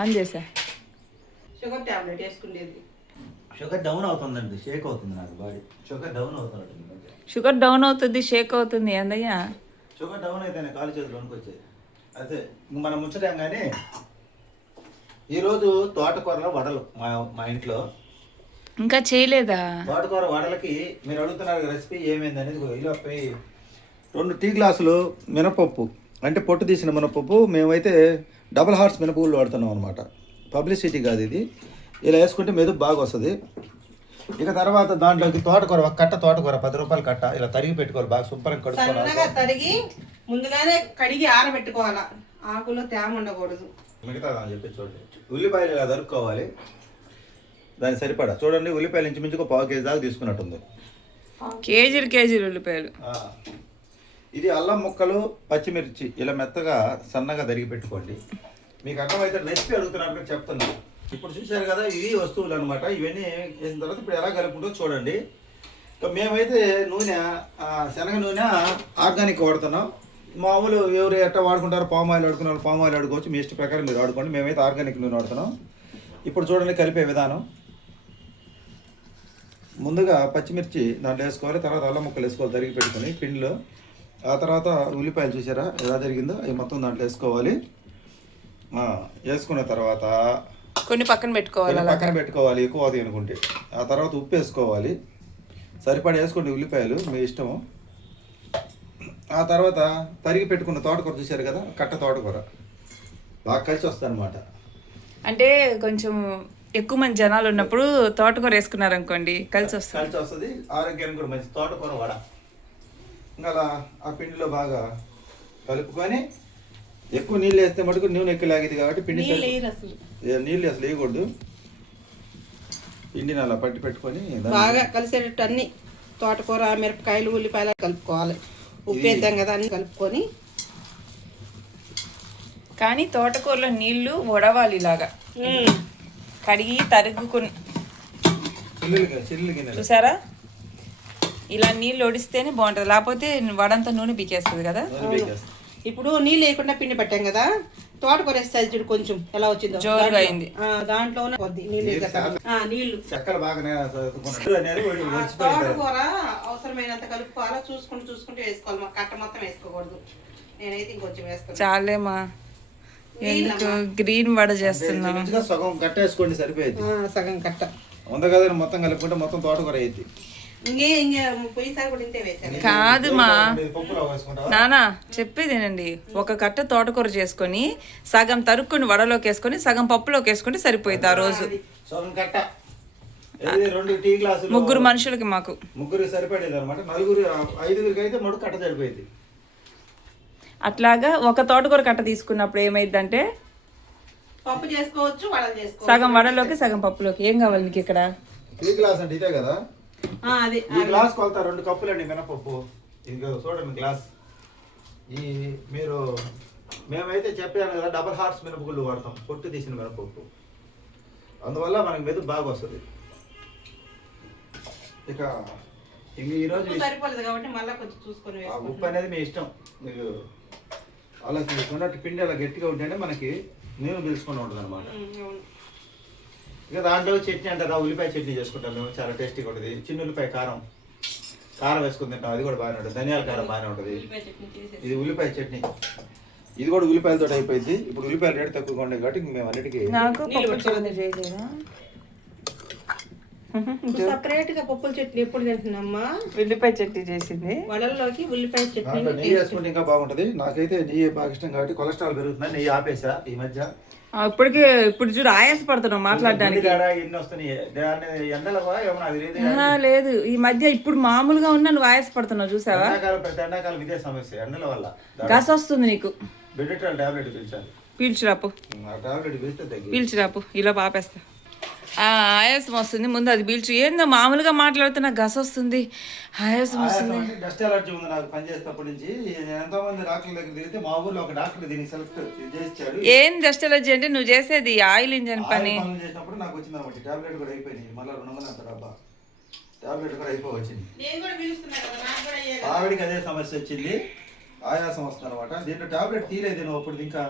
On చేసా. Sugar tablet వేసుకునేది. Sugar down అవుతుందండి, షేక్ అవుతుంది నాకు బాడీ. షుగర్ డౌన్ అవుతుంది. షుగర్ డౌన్ అవుతుంది, షేక్ అవుతుంది. ఏందయ్యా షుగర్ డౌన్ అయితేనే కాలు చేతులు వణుకొచ్చాయి. అదే మనం ముచ్చటాం కానీ ఈరోజు తోటకూరలో వడలు మా ఇంట్లో ఇంకా చేయలేదా? తోటకూర వడలకి మీరు అడుగుతున్నారు రెసిపీ ఏమైంది అనేది. ఈలోపై 2 టీ గ్లాసులు మినపప్పు, అంటే పొట్టు తీసిన మినపప్పు. మేమైతే డబుల్ హార్స్ మినపగుళ్ళు వాడుతున్నాం అనమాట. పబ్లిసిటీ కాదు ఇది. ఇలా వేసుకుంటే మెదుపు బాగా వస్తుంది. ఇక తర్వాత దాంట్లోకి తోటకూర, ఒక కట్ట తోటకూర 10 రూపాయల కట్ట ఇలా తరిగి పెట్టుకోవాలి. బాగా శుభ్రంగా కడుక్కోవాలి. తరిగి ముందుగానే కడిగి ఆరబెట్టుకోవాలా, ఆకులో తేమ ఉండకూడదు. మిగతా చెప్పి చూడండి. ఉల్లిపాయలు ఇలా దొరుకుకోవాలి. దానికి సరిపడా చూడండి. ఉల్లిపాయలు ఇంచుమించుకు 1/2 కేజీ దాకా తీసుకున్నట్టుంది. కేజీలు ఉల్లిపాయలు. ఇది అల్లం ముక్కలు, పచ్చిమిర్చి ఇలా మెత్తగా సన్నగా తరిగి పెట్టుకోండి. మీకు అర్థమైతే రెసిపీ అడుగుతున్నప్పుడు చెప్తున్నాను. ఇప్పుడు చూశారు కదా, ఇవి వస్తువులు అనమాట. ఇవన్నీ వేసిన తర్వాత ఇప్పుడు ఎలా కలుపుకుంటూ చూడండి. ఇక మేమైతే నూనె, శనగ నూనె ఆర్గానిక్ వాడుతున్నాం. మామూలు ఎవరు ఎట్లా వాడుకుంటారో పామ్ ఆయిల్ వాడుకున్నారు, పామ్ ఆయిల్ వాడుకోవచ్చు. మీ ఇష్ట ప్రకారం మీరు వాడుకోండి. మేమైతే ఆర్గానిక్ నూనె వాడుతున్నాం. ఇప్పుడు చూడండి కలిపే విధానం. ముందుగా పచ్చిమిర్చి దాంట్లో వేసుకోవాలి. తర్వాత అల్లం ముక్కలు వేసుకోవాలి తరిగి పెట్టుకొని పిండిలో. ఆ తర్వాత ఉల్లిపాయలు చూసారా ఎలా జరిగిందో అవి మొత్తం దాంట్లో వేసుకోవాలి. వేసుకున్న తర్వాత కొన్ని పక్కన పెట్టుకోవాలి ఎక్కువ అవుతాయి అనుకుంటే. ఆ తర్వాత ఉప్పు వేసుకోవాలి. సరిపడా వేసుకోండి ఉల్లిపాయలు మీ ఇష్టము. ఆ తర్వాత తరిగి పెట్టుకున్న తోటకూర చూసారు కదా, కట్ట తోటకూర బాగా కలిసి వస్తుంది అనమాట. అంటే కొంచెం ఎక్కువ మంది జనాలు ఉన్నప్పుడు తోటకూర వేసుకున్నారనుకోండి కలిసి వస్తుంది. ఆరోగ్యానికి కూడా మంచి తోటకూర వడ. ఇంకా అలా ఆ పిండిలో బాగా కలుపుకొని, ఎక్కువ నీళ్ళు వేస్తే మటుకు నూనె ఎక్కువ లాగేది కాబట్టి పిండి నీళ్ళు అసలు వేయకూడదు. పిండిని అలా పట్టి పెట్టుకొని బాగా కలిసేటట్టు అన్ని తోటకూర, మిరపకాయలు, ఉల్లిపాయలు కలుపుకోవాలి. ఉప్పు వేసాం కదా అన్ని కలుపుకొని. కానీ తోటకూరలో నీళ్లు వడవాలి ఇలాగా కడిగి తరుగుకుని చూసారా, ఇలా నీళ్ళు ఒడిస్తేనే బాగుంటుంది. లేకపోతే వడంతా నూనె పీకేస్తుంది కదా. ఇప్పుడు నీళ్ళు వేయకుండా పిండి పెట్టాం కదా, తోటకూర వేస్తే చూడు కొంచెం ఎలా వచ్చిందో జోరుగా అయింది. దాంట్లోనే నీళ్ళు తోటకూర అవసరమైనంత కలుపుకోవాలా, చూసుకుంటూ వేసుకోవాలి. మా కట్ట మొత్తం వేసుకోకూడదు. నేనైతే ఇంకొంచెం వేస్తాను. చాలేమా, ఎందుకు గ్రీన్ వడ చేస్తున్నాం. సగం కట్ట వేసుకోండి సరిపోయింది. సగం కట్ట ఉంది కదా, మొత్తం కలుపుకుంటే మొత్తం తోటకూర అయింది. కాదు మా నానా చెప్పేదేనండి. ఒక కట్ట తోటకూర చేసుకొని సగం తరుక్కుని వడలోకి వేసుకొని సగం పప్పులోకి వేసుకుంటే సరిపోయింది. ఆ రోజు 2 టీ గ్లాసులు 3 మనుషులకి, మాకు 3 సరిపడేది అనమాట. 4-5 అయితే 3 కట్ట సరిపోయింది. అట్లాగా ఒక తోటకూర కట్ట తీసుకున్నప్పుడు ఏమైందంటే పప్పు చేసుకోవచ్చు, వడలు చేసుకోవచ్చు. సగం వడలోకి సగం పప్పులోకి. ఏం కావాలి నీకు ఇక్కడ? టీ గ్లాస్ అంటే ఇదే కదా. ఈ గ్లాస్ కొలత 2 కప్పులు అండి మినపప్పు. ఇది చూడండి గ్లాస్. ఈ మీరు మేమైతే చెప్పాను కదా, డబుల్ హార్స్ మినపగుళ్ళు వాడతాం, పొట్టు తీసిన మినపప్పు. అందువల్ల మనకి మెదుపు బాగా వస్తుంది. ఇక ఈరోజు సరిపోలేదు కాబట్టి మళ్ళీ కొంచెం చూసుకొని ఉప్పు అనేది మీ ఇష్టం. మీరు అలా ఉన్నట్టు పిండి అలా గట్టిగా ఉంటేనే మనకి నేను పిలుచుకుని ఉంటుంది అనమాట. ఇక దాంట్లో చట్నీ అంటారా, ఉల్లిపాయ చట్నీ చేసుకుంటాం మేము, చాలా టేస్టీగా ఉంటుంది. చిన్న ఉల్లిపాయ కారం వేసుకుని తింటాం, అది కూడా బాగానే ఉంటుంది. ధనియాల కారం బాగానే ఉంటుంది. ఇది ఉల్లిపాయ చట్నీ, ఇది కూడా ఉల్లిపాయలతో అయిపోయింది. ఇప్పుడు ఉల్లిపాయలు రేటు తక్కువగా ఉండే కాబట్టి మేము అన్నిటికీ సపరేట్ గా పప్పుల చట్నీ ఎప్పుడు తింటున్నామ్మా. ఉల్లిపాయ చట్నీ చేసింది, వడల్లోకి ఉల్లిపాయ చట్నీ నెయ్యి వేసుకుంటే ఇంకా బాగుంటుంది. నాకైతే నెయ్యి బాగా ఇష్టం కాబట్టి కొలెస్ట్రాల్ పెరుగుతుంది. నెయ్యి ఆపేసా ఈ మధ్య. ఇప్పుడు చూడు ఆయాస పడుతున్నావు మాట్లాడడానికి. లేదు ఈ మధ్య ఇప్పుడు మామూలుగా ఉన్నా నువ్వు ఆయాస పడుతున్నావు చూసావా. ఎండాకాలం ఇదే సమస్య, ఎండల వల్ల గస వస్తుంది నీకు. టాబ్లెట్ పీల్చిరాపు, పీల్చిరాపు, ఇలా పాపేస్తా. ఆయాసం వస్తుంది, ముందు అది పీల్చు. ఏందో మామూలుగా మాట్లాడుతున్నా గస వస్తుంది, ఆయాసం వస్తుంది. డస్ట్ అలర్జీ ఉంది నాకు పనిచేసేటప్పటి నుంచి. ఎంతో మంది డాక్టర్ దగ్గర తిరిగితే మా ఊర్లో ఒక డాక్టర్ దీనికి సెలెక్ట్ చేశాడు. ఏం డస్ట్ అలర్జీ అంటే నువ్వు చేసేది ఆయిల్ ఇంజన్ పని చేసినప్పుడు నాకు వచ్చింది అనమాట. టాబ్లెట్ కూడా అయిపోయింది, మళ్ళీ 200 అంత డబ్బా టాబ్లెట్ కూడా అయిపోవచ్చింది. ఆవిడికి అదే సమస్య వచ్చింది, ఆయాసం వస్తుంది అనమాట. దీంట్లో టాబ్లెట్ తీయలేదు నువ్వు అప్పుడు ఇంకా.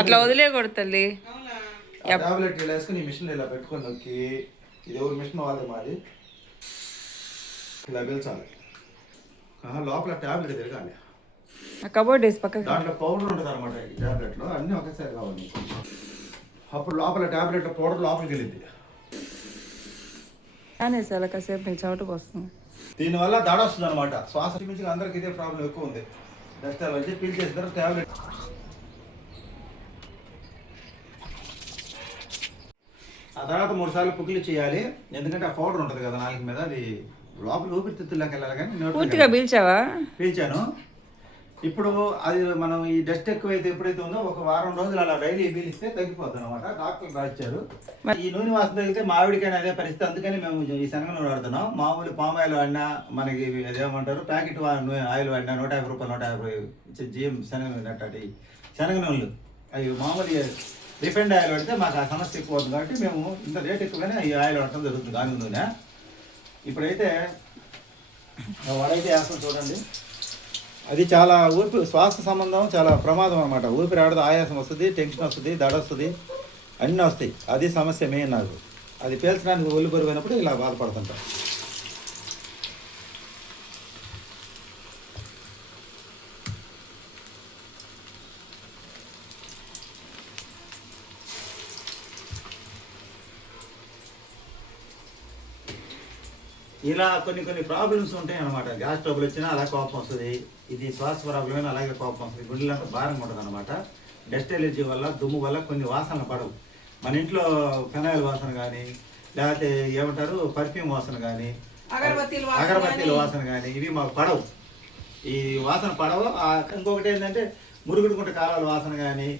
అట్లా వదిలేయకూడదు తల్లి. అవునా? టాబ్లెట్ ఇలా వేసుకుని ఈ మిషన్ ఇలా పెట్టుకొని నొక్కి, ఇది ఎవరి మిషన్ వాళ్ళది మాది, ఇలా పిలిచాలి. లోపల టాబ్లెట్ తిరగాలి. కబోర్డ్ వేసి పక్కకి. దాంట్లో పౌడర్ ఉంటుంది అనమాట. ఈ టాబ్లెట్లో అన్నీ ఒకేసారి కావాలి. అప్పుడు లోపల టాబ్లెట్ పౌడర్ లోపలికి వెళ్ళింది. అనేసాల కాసేపు నీకు చోటుకు వస్తుంది. దీనివల్ల దడ వస్తుంది అనమాట. శ్వాస మించి అందరికి ఇదే ప్రాబ్లం ఎక్కువ ఉంది. డస్ట్ అలర్జీ పీల్ చేసిన టాబ్లెట్. ఆ తర్వాత 3 సార్లు పుక్కిలి చేయాలి. ఎందుకంటే ఆ పౌడర్ ఉంటుంది కదా నాలుగు మీద, అది లోపల ఊపిరితిత్తుల్లోకి వెళ్ళాలి. కానీ పూర్తిగా పీల్చావా? పీల్చాను. ఇప్పుడు అది మనం ఈ డస్ట్ ఎక్కువైతే ఎప్పుడైతే ఉందో ఒక వారం రోజులు అలా డైలీ పీలిస్తే తగ్గిపోతుంది అనమాట. డాక్టర్లు రాశారు. ఈ నూనె వాసన తగ్గితే మావిడికైనా అదే పరిస్థితి. అందుకని మేము ఈ శనగ నూనె వాడుతున్నాం. మామూలు పామ్ ఆయిల్ వాడినా, మనకి అదేమంటారు ప్యాకెట్ ఆయిల్ వాడినా 150 రూపాయలు, 150 జిఎం శనగ నూనె అట్టటి శనగ నూనెలు. అవి మామూలు రిఫైండ్ ఆయిల్ వాడితే మాకు ఆ సమస్య ఎక్కువ అవుతుంది. కాబట్టి మేము ఇంత రేట్ ఎక్కువగానే ఈ ఆయిల్ వాడటం జరుగుతుంది, గానుగ నూనె. ఇప్పుడైతే వాడైతే వేస్తాం చూడండి. అది చాలా శ్వాస సంబంధం చాలా ప్రమాదం అనమాట. ఊపిరి ఆడదు, ఆయాసం వస్తుంది, టెన్షన్ వస్తుంది, దడ వస్తుంది, అన్నీ వస్తాయి. అది సమస్య మెయిన్ నాకు. అది పీల్చడానికి ఒళ్ళు బరువైనప్పుడు ఇలా బాధపడుతుంటాం. ఇలా కొన్ని ప్రాబ్లమ్స్ ఉంటాయి అనమాట. గ్యాస్ ట్రబుల్ వచ్చినా అలా కోపం వస్తుంది. ఇది శ్వాస ప్రాబ్లం అయినా అలాగే కోపం వస్తుంది. గుండెలంతా భారంగా ఉంటుంది అనమాట. డస్ట్ ఎలర్జీ వల్ల, దుమ్ము వల్ల కొన్ని వాసనలు పడవు. మన ఇంట్లో ఫెనాయిల్ వాసన కానీ, లేకపోతే ఏమంటారు పర్ఫ్యూమ్ వాసన కానీ, అగరబత్తీల వాసన కానీ ఇవి మాకు పడవు. ఈ వాసన పడవు. ఇంకొకటి ఏంటంటే మురుగుడుకుంట కాలాల వాసన కానీ,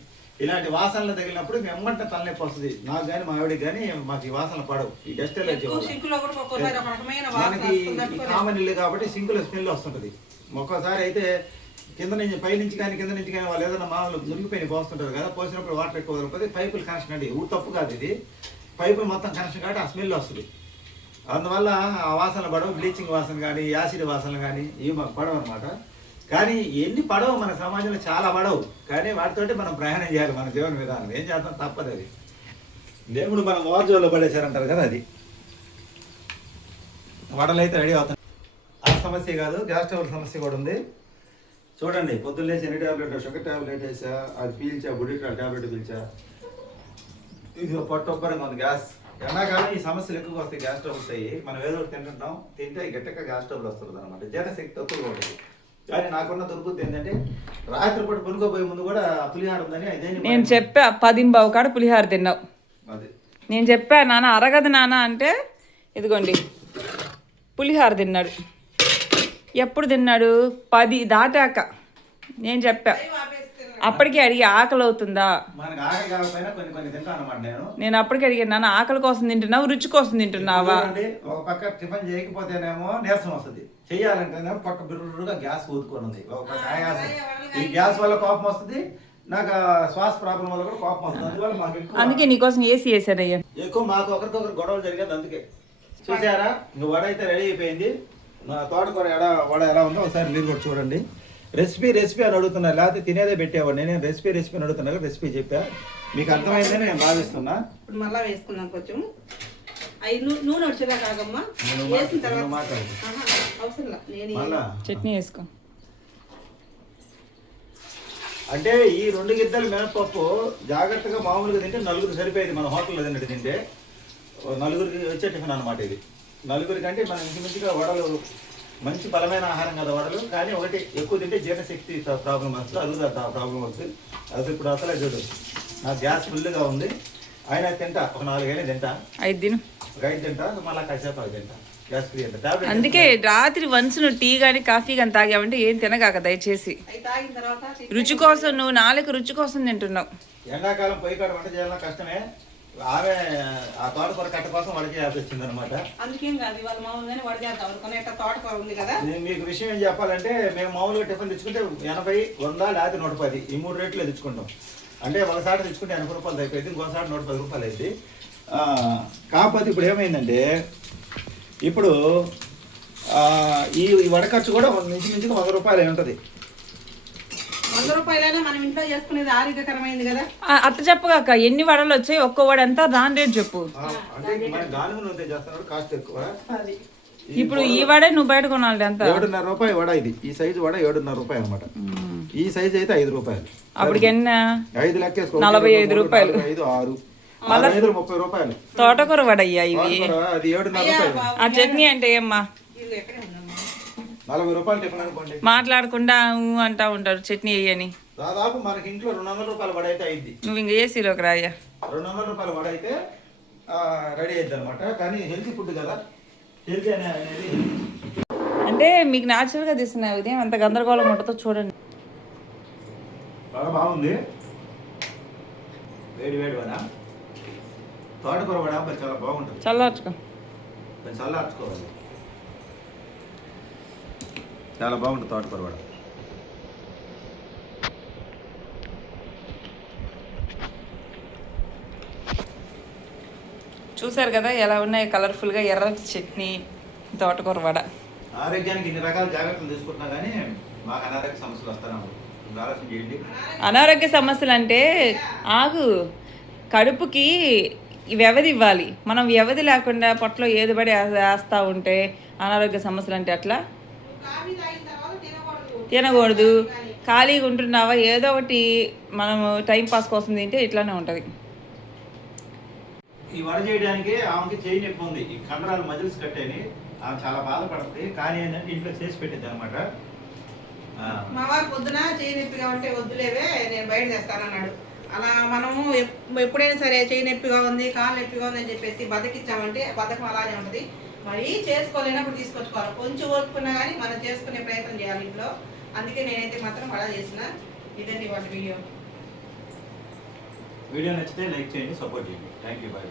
ఇలాంటి వాసనలు తగిలినప్పుడు మేము ఎమ్మంటే తలనొప్పి వస్తుంది. నాకు కానీ మా ఆవిడకి కానీ మాకు ఈ వాసనలు పడవు. ఈ డస్ట్ ఎలర్జీ మనకి కామన్ ఇల్లు కాబట్టి సింకులో స్మెల్ వస్తుంటుంది. ఒక్కోసారి అయితే కింద నుంచి పైనుంచి కానీ కింద నుంచి కానీ వాళ్ళు ఏదైనా మామూలు మునిగిపోయి పోస్తుంటారు కదా, పోసినప్పుడు వాటర్ ఎక్కువ వదిలిపోతే పైపులు కనెక్షన్ అండి. ఊరు తప్పు కాదు ఇది, పైపులు మొత్తం కనెక్షన్ కాబట్టి ఆ స్మెల్ వస్తుంది. అందువల్ల ఆ వాసనలు పడవు. బ్లీచింగ్ వాసన కానీ, యాసిడ్ వాసనలు కానీ ఇవి మాకు పడవు అనమాట. కానీ ఎన్ని పడవు మన సమాజంలో, చాలా పడవు. కానీ వాటితోటి మనం ప్రయాణం చేయాలి మన జీవన విధానం. ఏం చేద్దాం, తప్పదు. అది దేవుడు మనం వార్జోలో పడేశారంటారు కదా, అది వడలు అయితే రెడీ అవుతాయి. ఆ సమస్య కాదు, గ్యాస్ ట్రబుల్ సమస్య కూడా ఉంది. చూడండి, పొద్దున్న లేచి ఎన్ని ట్యాబ్లెట్, షుగర్ ట్యాబ్లెట్ వేసా, అది పీల్చా, బుడిట్రాల్ ట్యాబ్లెట్ పీల్చా. ఇది పొట్టొప్పరంగా ఉంది గ్యాస్. ఎండాకాలం ఈ సమస్యలు ఎక్కువగా వస్తాయి, గ్యాస్ ట్రబుల్స్ అయ్యి. మనం ఏదో ఒకటి తింటుంటాం, తింటే గట్టిగా గ్యాస్ ట్రబుల్ వస్తుంది అనమాట. జీర్ణశక్తి తక్కువగా ఉంటుంది. కానీ నాకున్న దుర్బుద్ధి ఏంటంటే రాత్రిపూట పనుకోపోయే ముందు కూడా పులిహార ఉందని అదే నేను చెప్పా. 10 కాడ పులిహార తిన్నావు. అది నేను చెప్పా నాన్న అరగదు నాన్న అంటే, ఇదిగోండి పులిహార తిన్నాడు. ఎప్పుడు తిన్నాడు? 10 దాటాక. నేను చెప్పా. అప్పటికే అడిగి ఆకలి అవుతుందా? మనకు ఆకలి కాకపోయినా కొన్ని తింటాను అన్నమాట. నేను అప్పటికే అడిగాను, నాన్న ఆకలి కోసం తింటున్నావు, రుచి కోసం తింటున్నావా? ఒక పక్క టిఫిన్ చేయకపోతేనేమో నీరసం వస్తుంది, చెయ్యాలంటేనేమో పొట్ట బిర్రుగా గ్యాస్ ఊదుకొని ఉంది. ఒక పక్క ఆయాసం. ఈ గ్యాస్ వల్ల కోపం వస్తుంది, నాకు శ్వాస ప్రాబ్లం వల్ల కూడా కోపం వస్తుంది. అందువల్ల మాకు అందుకే నీకోసం ఏసీ వేసానయ్యా. ఎక్కువ మాకు ఒకరికొకరు గొడవలు జరిగేది అందుకే. చూసారా, ఇంక వడ అయితే రెడీ అయిపోయింది. నా తోటకూర వడ ఎలా ఉందో ఒకసారి మీరు కూడా చూడండి. రెసిపీ అని అడుగుతున్నారు, లేకపోతే తినేదే పెట్టేవాడు. నేను రెసిపీ అని అడుగుతున్నా, రెసిపీ చెప్పా. మీకు అర్థమైందని నేను భావిస్తున్నా. ఇప్పుడు మళ్ళీ వేసుకుందాం కొంచెం. అవి నూనె వచ్చేదా కాగమ్మా, వేసిన తర్వాత అవసరం చట్నీ వేసుకో. అంటే ఈ 2 గిద్దలు మినపప్పు జాగ్రత్తగా మామూలుగా తింటే 4 సరిపోయేది. మన హోటల్లో తింటే 4 వచ్చే టిఫిన్ అనమాట ఇది. 4 కంటే మనం ఇంచుమించుగా వడలు మంచి బలమైన ఆహారం కదా వడలు. కానీ ఒకటి ఎక్కువ తింటే జీర్ణశక్తి ప్రాబ్లం వస్తుంది, అరుగుదల ప్రాబ్లం వస్తుంది. అది ఇప్పుడు అసలే చూడు, నాకు గ్యాస్ ఫుల్గా ఉంది. ఆయన తింటా, ఒక 4 ఏళ్ళు తింటా, 5 దినం 5 తింటా, మళ్ళీ కాసేపు 5 తింటా. గ్యాస్ ఫ్రీ అంట. అందుకే రాత్రి వన్స్ నువ్వు టీ కానీ కాఫీ కానీ తాగావంటే ఏం తినగాక దయచేసి. రుచి కోసం, నువ్వు 4 రుచి కోసం తింటున్నావు. ఎండాకాలం పొయ్యి కాడ వంట చేయాలన్నా కష్టమే. ఆమె ఆ తోటకూర కట్ట కోసం వడ చేయాల్సి వచ్చింది అనమాట. నేను మీకు విషయం ఏం చెప్పాలంటే, మేము మామూలుగా టిఫిన్ తెచ్చుకుంటే 80, 100 లేకపోతే 110 ఈ 3 రేట్లు తెచ్చుకుంటాం. అంటే ఒకసారి తెచ్చుకుంటే 80 రూపాయలు అయిపోయింది, ఇంకోసారి 110 రూపాయలు అయింది. కాకపోతే ఇప్పుడు ఏమైందంటే, ఇప్పుడు ఈ వడ ఖర్చు కూడా మించుగా 100 రూపాయలు అయి ఉంటుంది. 100 రూపాయలైనా మనం ఇంట్లో చేసుకునేది ఆరోగ్యకరమైంది కదా. అట్ట చెప్పగాక ఎన్ని వడలు వచ్చాయి, ఒక్కో వడ ఎంత, దాని రేట్ చెప్పు. అంటే మన గానుగ నూనె చేస్తున్నారు, కాస్ట్ ఎక్కువ. ఇప్పుడు ఈ వడే నువ్వు బయట కొనాలి ఎంత? 7.5 రూపాయి వడ ఇది. ఈ సైజు వడ 7.5 రూపాయి అనమాట. ఈ సైజు అయితే 5 రూపాయలు. అప్పటికి ఎన్న 5 లెక్కేసుకో. 45 రూపాయలు. 5 6 5 30 రూపాయలు. తోటకూర వడ అయ్యా ఇవి. అది 7.5 రూపాయలు. ఆ చట్నీ అంటే ఏమ్మా? ఇది ఎక్కడే ఉందమ్మా. 40 రూపాయలు టిఫిన్ అనుకోండి. మాట్లాడకుండా అంటా ఉంటారు చట్నీ వేయని. దాదాపు మనకి ఇంట్లో 200 రూపాయల వడ అయితే అయింది. నువ్వు ఇంక ఏసీలోకి రాయ్యా. 200 రూపాయల వడ అయితే రెడీ అయింది అనమాట. కానీ హెల్తీ ఫుడ్ కదా, హెల్తీ అనేది అంటే మీకు న్యాచురల్గా తీస్తున్నాయి. ఉదయం అంత గందరగోళం ఉంటుందో చూడండి. చాలా బాగుంది. వేడి వేడి వడ, తోటకూర వడ మరి చాలా బాగుంటుంది. చల్లార్చుకో. కొంచెం చల్లార్చుకోవాలి. చాలా బాగుంటుంది తోటకూర వడ. చూసారు కదా ఎలా ఉన్నాయి కలర్ఫుల్గా ఎర్ర చట్నీ, తోటకూర వడ. ఆరోగ్యానికి ఇన్ని రకాల జాగ్రత్తలు తీసుకుంటున్నా కానీ మాకు అనారోగ్య సమస్యలు వస్తున్నాము. ఆలోచన చేయండి. అనారోగ్య సమస్యలు అంటే ఆగు, కడుపుకి వ్యవధి ఇవ్వాలి. మనం వ్యవధి లేకుండా పొట్టలో ఏది పడి వేస్తూ ఉంటే అనారోగ్య సమస్యలు అంటే అట్లా కాఫీ తాగిన తర్వాత తినకూడదు. ఖాళీగా ఉంటున్నావా ఏదో ఒకటి మనము టైం పాస్ కోసం తింటే ఇట్లానే ఉంటుంది. ఈ వడ చేయడానికి ఆమెకి చేయి నొప్పి ఉంది. ఈ కండరాలు మజిల్స్ కట్టేని ఆమె చాలా బాధపడుతుంది. కానీ ఏంటంటే ఇంట్లో చేసి పెట్టింది అనమాట. మా వారు పొద్దున చేయి నొప్పిగా ఉంటే వద్దులేవే నేను బయట తెస్తానన్నాడు. అలా మనము ఎప్పుడైనా సరే చేయి నొప్పిగా ఉంది, కాలు నొప్పిగా ఉంది అని చెప్పేసి బతికిచ్చామంటే బతకం అలానే ఉంటుంది. మరి చేసుకోలేనప్పుడు తీసుకొచ్చుకోవాలి. కొంచెం ఓర్పుకున్నా కానీ మనం చేసుకునే ప్రయత్నం చేయాలి ఇంట్లో. అందుకే నేనైతే మాత్రం వడ చేసిన. ఇదండి వాళ్ళ వీడియో. వీడియో నచ్చితే లైక్ చేయండి, సపోర్ట్ చేయండి. Thank you. బాయ్.